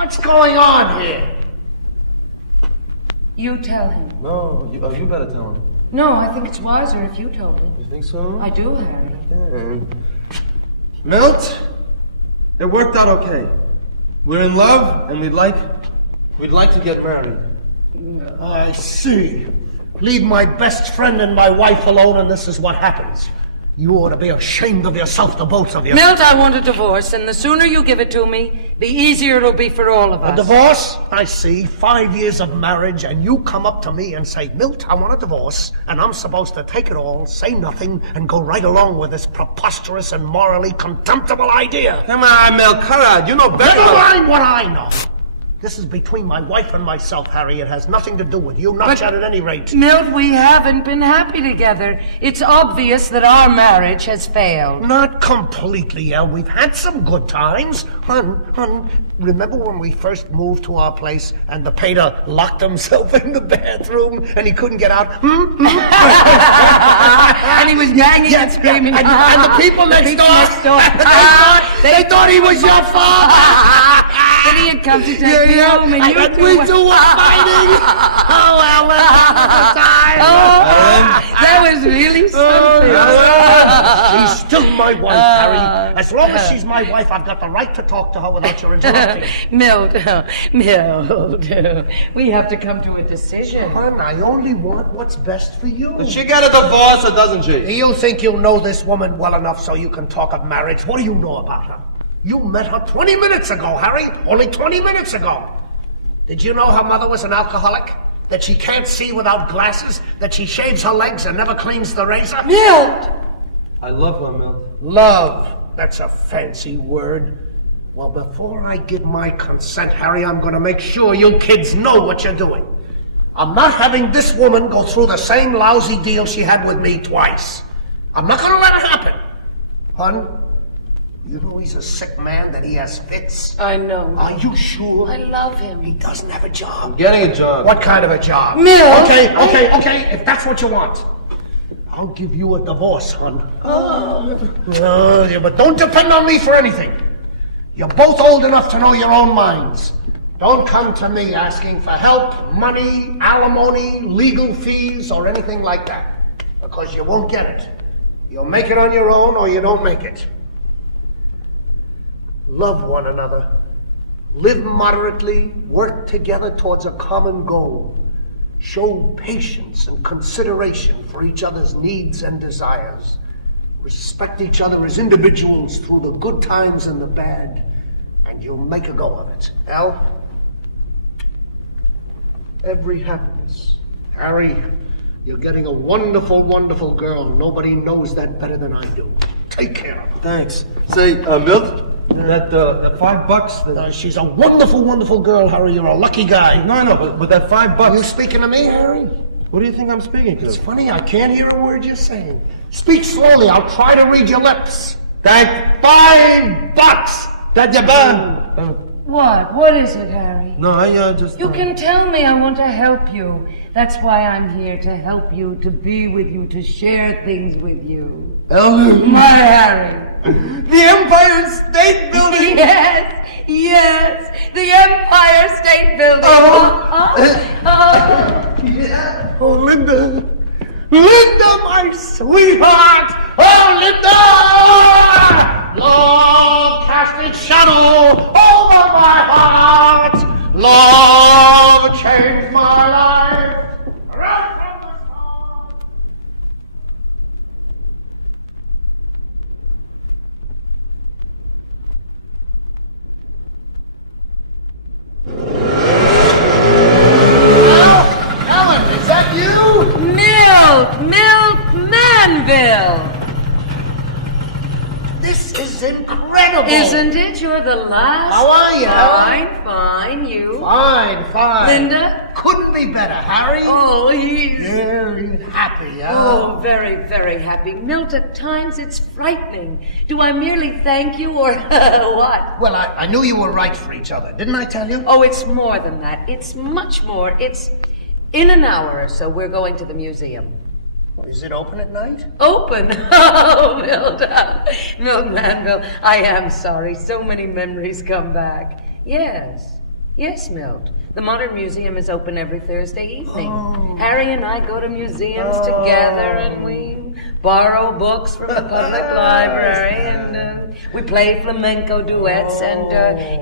What's going on here? You tell him. No, you better tell him. No, I think it's wiser if you told him. You think so? I do, Harry. Yeah. Milt, it worked out okay. We're in love, and we'd like to get married. I see. Leave my best friend and my wife alone, and this is what happens. You ought to be ashamed of yourself, the both of you. Milt, I want a divorce, and the sooner you give it to me, the easier it'll be for all of us. A divorce? I see. 5 years of marriage, and you come up to me and say, Milt, I want a divorce, and I'm supposed to take it all, say nothing, and go right along with this preposterous and morally contemptible idea. Come on, Milt, cut out. You know better. Never mind what I know. This is between my wife and myself, Harry. It has nothing to do with you, not yet at any rate. Milt, we haven't been happy together. It's obvious that our marriage has failed. Not completely, El. We've had some good times. Hon, remember when we first moved to our place and the painter locked himself in the bathroom and he couldn't get out? And he was banging and screaming. And the people next door, they thought he was your father. That he had come to take me home, and you two we two were fighting. Oh, Alan, that was really something. She's still my wife, Harry. As long as she's my wife, I've got the right to talk to her without your interrupting. Milt, we have to come to a decision. Hon, I only want what's best for you. Does she get a divorce or doesn't she? Do you think you know this woman well enough so you can talk of marriage? What do you know about her? You met her 20 minutes ago, Harry. Only 20 minutes ago. Did you know her mother was an alcoholic? That she can't see without glasses? That she shaves her legs and never cleans the razor? Milt! I love her, Milt. Love. That's a fancy word. Well, before I give my consent, Harry, I'm going to make sure you kids know what you're doing. I'm not having this woman go through the same lousy deal she had with me twice. I'm not going to let it happen. Hon, you know he's a sick man, that he has fits? I know. Are you sure? I love him. He doesn't have a job. I'm getting a job. What kind of a job? Milt! Okay, if that's what you want. I'll give you a divorce, hon. Yeah, but don't depend on me for anything. You're both old enough to know your own minds. Don't come to me asking for help, money, alimony, legal fees, or anything like that. Because you won't get it. You'll make it on your own, or you don't make it. Love one another. Live moderately. Work together towards a common goal. Show patience and consideration for each other's needs and desires. Respect each other as individuals through the good times and the bad, and you'll make a go of it. Al? Every happiness. Harry, you're getting a wonderful, wonderful girl. Nobody knows that better than I do. Take care of her. Thanks. Say, Milt, that $5... she's a wonderful, wonderful girl, Harry. You're a lucky guy. No, but that $5... You speaking to me, Harry? What do you think I'm speaking to? It's funny, I can't hear a word you're saying. Speak slowly, I'll try to read your lips. That $5 that you burn. What is it, Harry? No, I just... You can tell me. I want to help you. That's why I'm here, to help you, to be with you, to share things with you. Ellen. My Harry. The Empire State Building! Yes, the Empire State Building. Yeah. Oh, Linda, my sweetheart! Oh, Linda! Love cast its shadow over my heart. Love changed my life. Right from the start. Alan, is that you? Milk Manville. This is incredible. Isn't it? You're the last. How are you? Fine. You? Fine. Linda? Couldn't be better, Harry. Oh, he's... Very happy, huh? Oh, very, very happy. Milt, at times it's frightening. Do I merely thank you, or what? Well, I knew you were right for each other. Didn't I tell you? Oh, it's more than that. It's much more. It's... In an hour or so, we're going to the museum. Is it open at night? Open? Oh, Milt Manville, I am sorry. So many memories come back. Yes. Yes, Milt. The Modern Museum is open every Thursday evening. Harry and I go to museums together, and we borrow books from the public library, and we play flamenco duets, and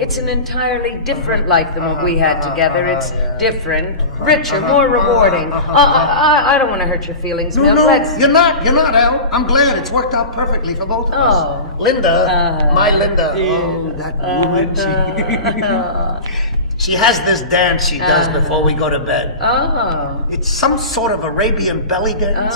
it's an entirely different life than what we had together. It's different, richer, more rewarding. I don't want to hurt your feelings, Milt. No, you're not, Al. I'm glad. It's worked out perfectly for both of us. Linda, my Linda. Oh, that woman. She has this dance she does before we go to bed. It's some sort of Arabian belly dance.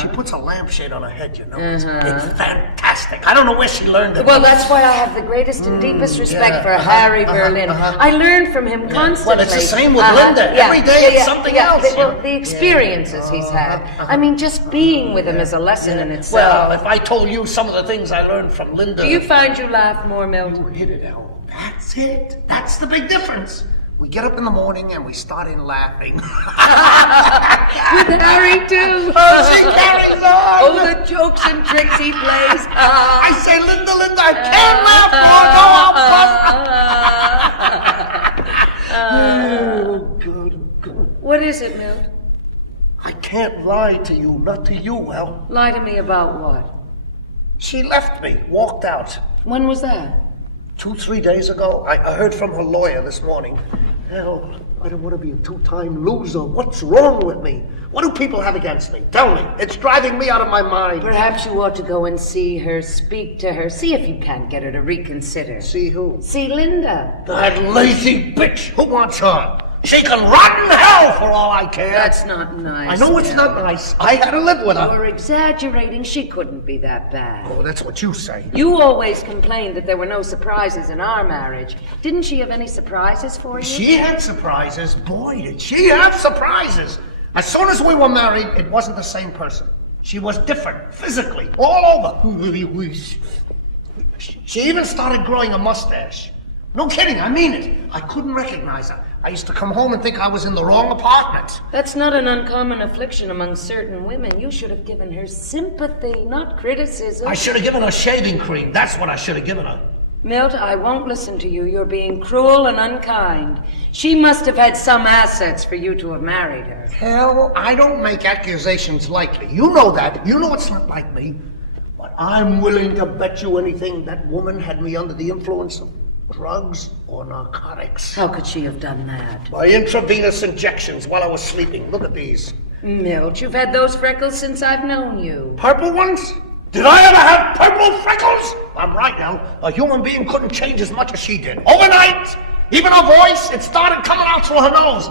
She puts a lampshade on her head, you know. It's fantastic. I don't know where she learned it. Well, that's why I have the greatest and deepest respect for Harry Berlin. I learn from him constantly. Well, it's the same with Linda. Every day it's something else. The experiences he's had. I mean, just being with him is a lesson in itself. Well, if I told you some of the things I learned from Linda... Do you find you laugh more, Milt? You hit it, Al. That's it. That's the big difference. We get up in the morning and we start in laughing. With Harry, too. Oh, she carries on. Oh, the jokes and tricks he plays. I say, Linda, I can't laugh. Oh, good. What is it, Milt? I can't lie to you, not to you, Al. Lie to me about what? She left me, walked out. When was that? 2-3 days ago. I heard from her lawyer this morning. Hell, I don't want to be a two-time loser. What's wrong with me? What do people have against me? Tell me. It's driving me out of my mind. Perhaps you ought to go and see her, speak to her, see if you can't get her to reconsider. See who? See Linda. That lazy bitch. Who wants her? She can rot in hell for all I care. That's not nice. I know it's not nice. I had to live with her. You're exaggerating. She couldn't be that bad. Oh, that's what you say. You always complained that there were no surprises in our marriage. Didn't she have any surprises for you? She had surprises. Boy, did she have surprises. As soon as we were married, it wasn't the same person. She was different, physically, all over. She even started growing a mustache. No kidding, I mean it. I couldn't recognize her. I used to come home and think I was in the wrong apartment. That's not an uncommon affliction among certain women. You should have given her sympathy, not criticism. I should have given her shaving cream. That's what I should have given her. Milt, I won't listen to you. You're being cruel and unkind. She must have had some assets for you to have married her. Hell, I don't make accusations lightly. You know that. You know it's not like me. But I'm willing to bet you anything that woman had me under the influence of drugs or narcotics. How could she have done that? By intravenous injections while I was sleeping. Look at these. Milt, you've had those freckles since I've known you. Purple ones? Did I ever have purple freckles? I'm right now. A human being couldn't change as much as she did. Overnight, even her voice, it started coming out through her nose.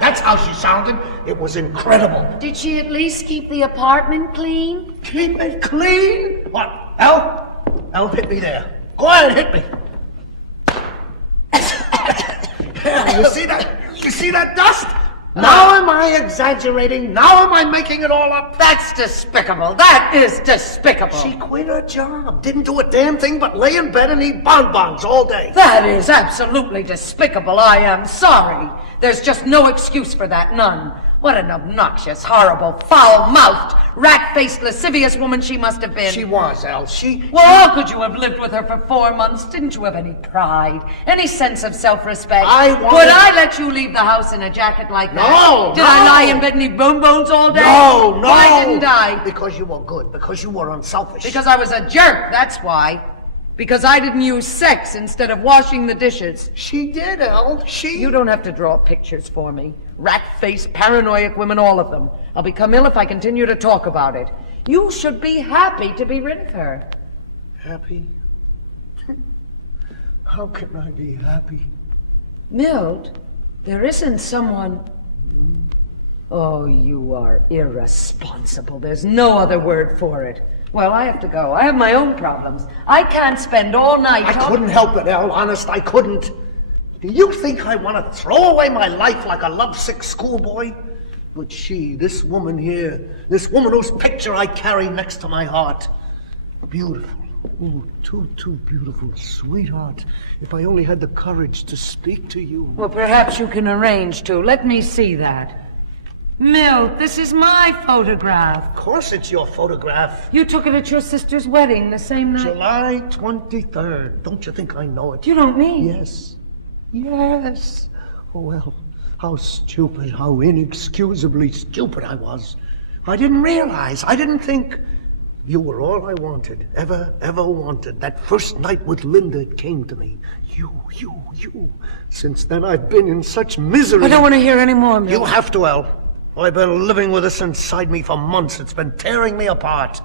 That's how she sounded. It was incredible. Did she at least keep the apartment clean? Keep it clean? What, Al? Al, hit me there. Go ahead, hit me. You see that? You see that dust? Now am I exaggerating? Now am I making it all up? That's despicable. That is despicable. She quit her job. Didn't do a damn thing but lay in bed and eat bonbons all day. That is absolutely despicable. I am sorry. There's just no excuse for that, none. What an obnoxious, horrible, foul-mouthed, rat-faced, lascivious woman she must have been. She was, Al. Well, how could you have lived with her for 4 months? Didn't you have any pride? Any sense of self-respect? Would I let you leave the house in a jacket like that? No, Did I lie in bed and eat bonbons all day? No. Why didn't I? Because you were good. Because you were unselfish. Because I was a jerk, that's why. Because I didn't use sex instead of washing the dishes. She did, Al. You don't have to draw pictures for me. Rat-faced, paranoid women, all of them. I'll become ill if I continue to talk about it. You should be happy to be rid of her. Happy? How can I be happy? Milt, there isn't someone... Oh, you are irresponsible. There's no other word for it. Well, I have to go. I have my own problems. I can't spend all night... I couldn't help it, Al. Honest, I couldn't. Do you think I want to throw away my life like a lovesick schoolboy? But she, this woman here, this woman whose picture I carry next to my heart, beautiful. Oh, too beautiful, sweetheart. If I only had the courage to speak to you. Well, perhaps you can arrange to. Let me see that. Milt, this is my photograph. Of course it's your photograph. You took it at your sister's wedding the same night. July 23rd. Don't you think I know it? You don't mean? Yes. Yes. Oh, well, how stupid, how inexcusably stupid I was. I didn't realize, I didn't think. You were all I wanted, ever wanted. That first night with Linda, it came to me. You. Since then, I've been in such misery. I don't want to hear any more, Milt. You have to, El. I've been living with this inside me for months. It's been tearing me apart.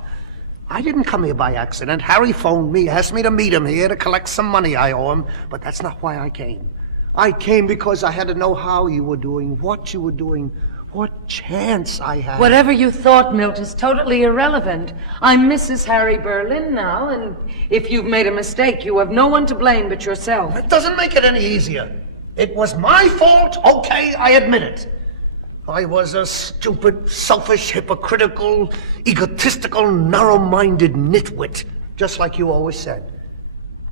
I didn't come here by accident. Harry phoned me, asked me to meet him here to collect some money I owe him, but that's not why I came. I came because I had to know how you were doing, what you were doing, what chance I had. Whatever you thought, Milt, is totally irrelevant. I'm Mrs. Harry Berlin now, and if you've made a mistake, you have no one to blame but yourself. That doesn't make it any easier. It was my fault, okay, I admit it. I was a stupid, selfish, hypocritical, egotistical, narrow-minded nitwit, just like you always said.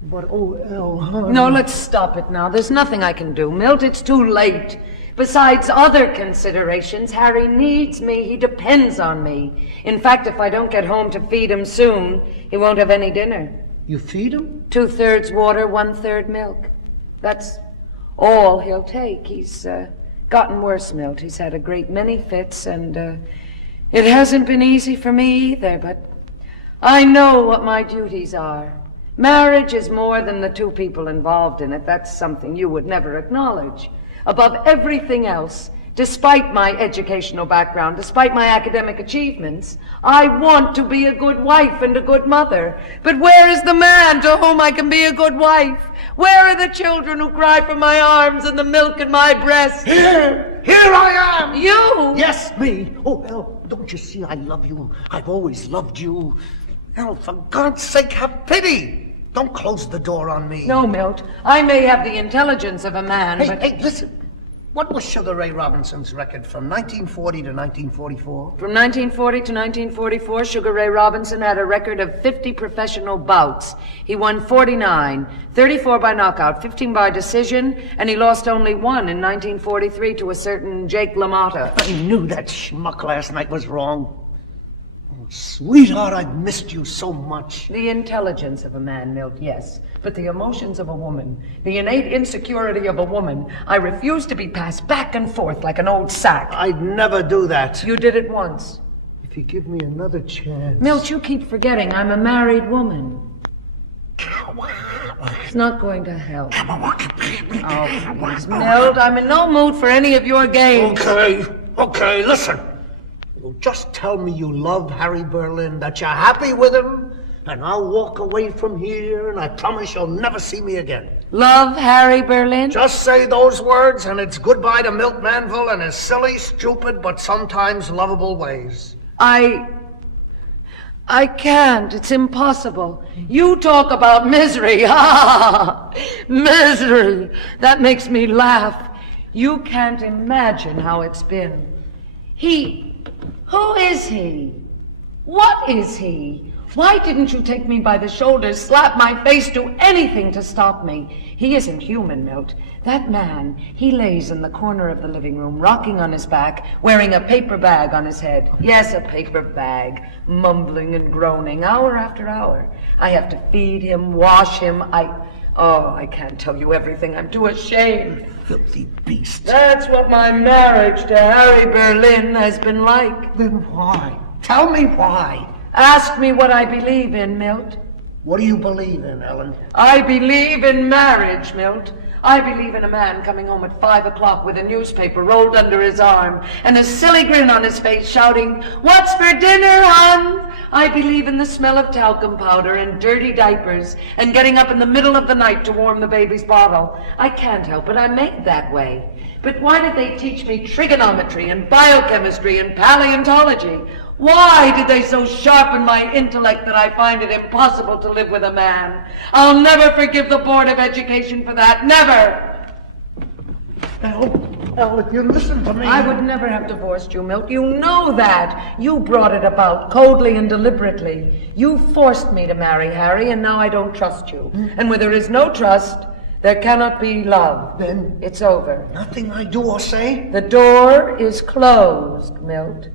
But, oh, El, honey. No, let's stop it now. There's nothing I can do, Milt. It's too late. Besides other considerations, Harry needs me. He depends on me. In fact, if I don't get home to feed him soon, he won't have any dinner. You feed him? 2/3 water, 1/3 milk. That's all he'll take. He's gotten worse, Milt. He's had a great many fits, and it hasn't been easy for me either, but I know what my duties are. Marriage is more than the two people involved in it. That's something you would never acknowledge. Above everything else, despite my educational background, despite my academic achievements, I want to be a good wife and a good mother. But where is the man to whom I can be a good wife? Where are the children who cry for my arms and the milk in my breast? Here I am! You! Yes, me! Oh, El, don't you see I love you? I've always loved you. El, for God's sake, have pity! Don't close the door on me. No, Milt. I may have the intelligence of a man, but... Hey, listen. What was Sugar Ray Robinson's record from 1940 to 1944? From 1940 to 1944, Sugar Ray Robinson had a record of 50 professional bouts. He won 49, 34 by knockout, 15 by decision, and he lost only one in 1943 to a certain Jake LaMotta. I knew that schmuck last night was wrong. Oh, sweetheart, I've missed you so much. The intelligence of a man, Milt, yes. But the emotions of a woman, the innate insecurity of a woman, I refuse to be passed back and forth like an old sack. I'd never do that. You did it once. If you give me another chance... Milt, you keep forgetting I'm a married woman. It's not going to help. Oh, please, Milt, I'm in no mood for any of your games. Okay, listen. You just tell me you love Harry Berlin, that you're happy with him, and I'll walk away from here, and I promise you'll never see me again. Love Harry Berlin? Just say those words, and it's goodbye to Milt Manville and his silly, stupid, but sometimes lovable ways. I can't. It's impossible. You talk about misery. Misery. That makes me laugh. You can't imagine how it's been. Who is he? What is he? Why didn't you take me by the shoulders, slap my face, do anything to stop me? He isn't human, Milt. That man, he lays in the corner of the living room, rocking on his back, wearing a paper bag on his head. Yes, a paper bag, mumbling and groaning, hour after hour. I have to feed him, wash him. I can't tell you everything. I'm too ashamed. Filthy beast. That's what my marriage to Harry Berlin has been like. Then why? Tell me why. Ask me what I believe in, Milt. What do you believe in, Ellen? I believe in marriage, Milt. I believe in a man coming home at 5 o'clock with a newspaper rolled under his arm and a silly grin on his face shouting, "What's for dinner, hon?" I believe in the smell of talcum powder and dirty diapers and getting up in the middle of the night to warm the baby's bottle. I can't help it. I'm made that way. But why did they teach me trigonometry and biochemistry and paleontology? Why did they so sharpen my intellect that I find it impossible to live with a man? I'll never forgive the Board of Education for that. Never! El, if you listen to me... I would never have divorced you, Milt. You know that. You brought it about, coldly and deliberately. You forced me to marry Harry, and now I don't trust you. And where there is no trust, There cannot be love. Then It's over. nothing I do or say? The door is closed, Milt.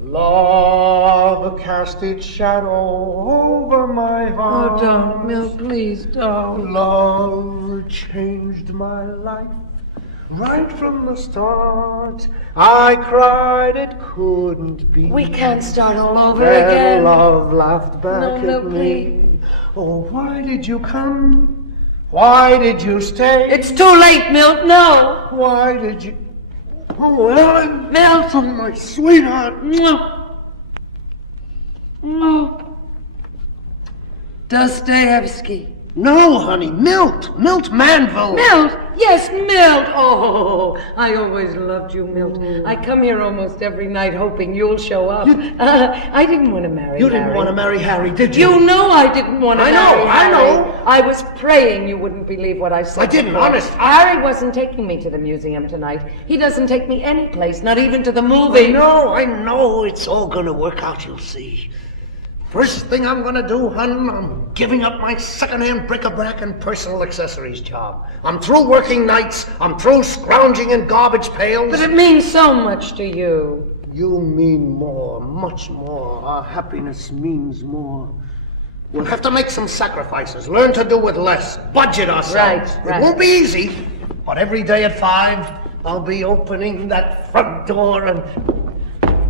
Love cast its shadow over my heart. Oh, don't, Milt, please don't. Love changed my life right from the start. I cried it couldn't be. We can't start all over Then again. love laughed back No, at Milt, me. please. Oh, why did you come? Why did you stay? It's too late, Milt, no. Why did you... Oh, Ellen! Milt. Oh, my sweetheart! No. No. Dostoevsky. No, honey, Milt! Milt Manville! Milt? Yes, Milt. Oh, I always loved you, Milt. I come here almost every night hoping you'll show up. I didn't want to marry You Harry. didn't want to marry Harry, did you? You know I didn't want to I marry know, Harry. I know. I was praying you wouldn't believe what I said. I didn't, before. honest. Harry wasn't taking me to the museum tonight. He doesn't take me any place, not even to the movie. I know. It's all gonna work out, you'll see. First thing I'm gonna do, hun, I'm giving up my second-hand bric-a-brac and personal accessories job. I'm through working nights. I'm through scrounging in garbage pails. But it means so much to you. You mean more, much more. Our happiness means more. We'll have to make some sacrifices, learn to do with less, budget ourselves. Right. It won't be easy, but every day at 5, I'll be opening that front door and...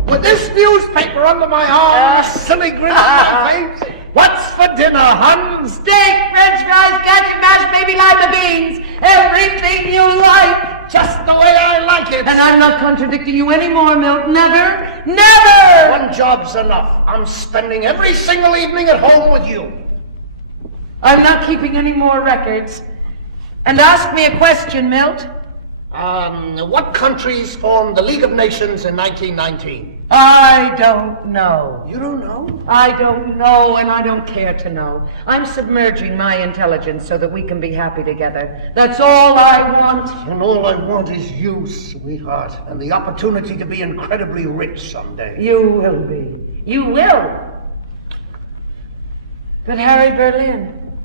with this newspaper under my arm, a silly grin on my face. What's for dinner, hun? Steak, french fries, ketchup, mashed baby lima beans. Everything you like. Just the way I like it. And I'm not contradicting you anymore, Milt. Never. Never! One job's enough. I'm spending every single evening at home with you. I'm not keeping any more records. And ask me a question, Milt. What countries formed the League of Nations in 1919? I don't know. You don't know? I don't know, and I don't care to know. I'm submerging my intelligence so that we can be happy together. That's all I want. And all I want is you, sweetheart, and the opportunity to be incredibly rich someday. You will be. You will. But Harry Berlin?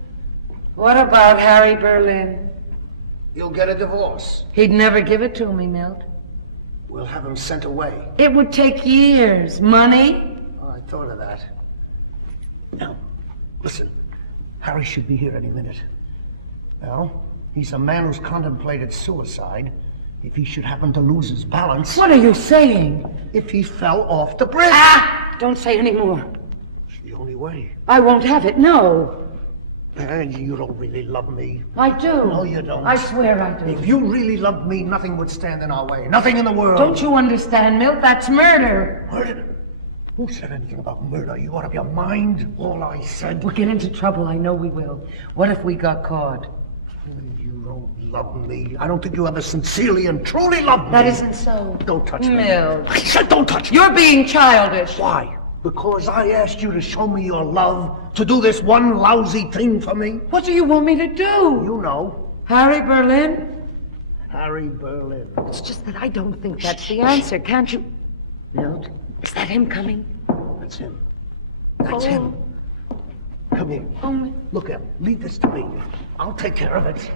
What about Harry Berlin? You'll get a divorce. He'd never give it to me, Milt. We'll have him sent away. It would take years. Money? Oh, I thought of that. Now, listen. Harry should be here any minute. Well, he's a man who's contemplated suicide. If he should happen to lose his balance... What are you saying? If he fell off the bridge. Ah! Don't say any more. It's the only way. I won't have it, no. And you don't really love me. I do. No, you don't. I swear I do. If you really loved me, nothing would stand in our way. Nothing in the world. Don't you understand, Milt? That's murder. Murder? Who said anything about murder? You out of your mind? All I said... We'll get into trouble. I know we will. What if we got caught? You don't love me. I don't think you ever sincerely and truly love me. That isn't so. Don't touch me. Milt. I said don't touch me. You're being childish. Why? Because I asked you to show me your love, to do this one lousy thing for me? What do you want me to do? You know. Harry Berlin? Harry Berlin. It's just that I don't think that's the answer. Can't you... Milt, is that him coming? That's him. That's him. Come here. Oh, Look, Em, leave this to me. I'll take care of it.